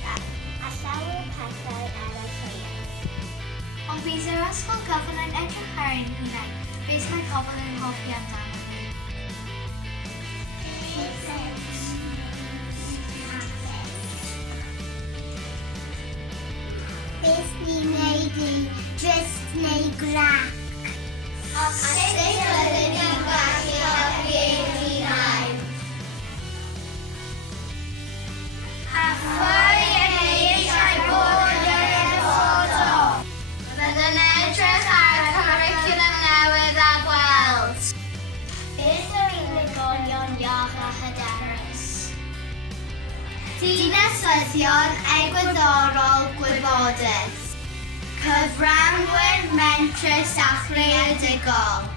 a llawer o pethau eraill hefyd. Ond bydd yr ysgol gyfan yn edrych ar ein hunain, beth mae pobl yn hoffi amdano ni. Beth ni'n neud i drist neu grac? Os sut ydyn ni'n gallu helpu ein hunain? A phwy yn eisiau bod yn y dyfodol? Byddwn edrych ar cwricwlwm newydd a gweld. Beth yw'r unigolion iach a hyderus? Dinasyddion egwyddorol gwybodus. Cyfranwyr mentrus a chreadigol.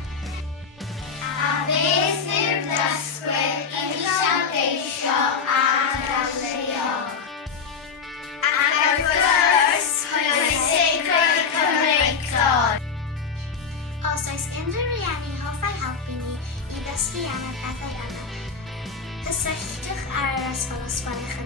A beth yw'r dysgwyr uchelgeisio a darlunio? Ac wrth gwrs, pwysigrwydd Cymreictod. Os oes unrhyw rieni hoffai helpu ni i ddysgu am y pethau yna, cysylltwch ar yr ysgol os gwelwch yn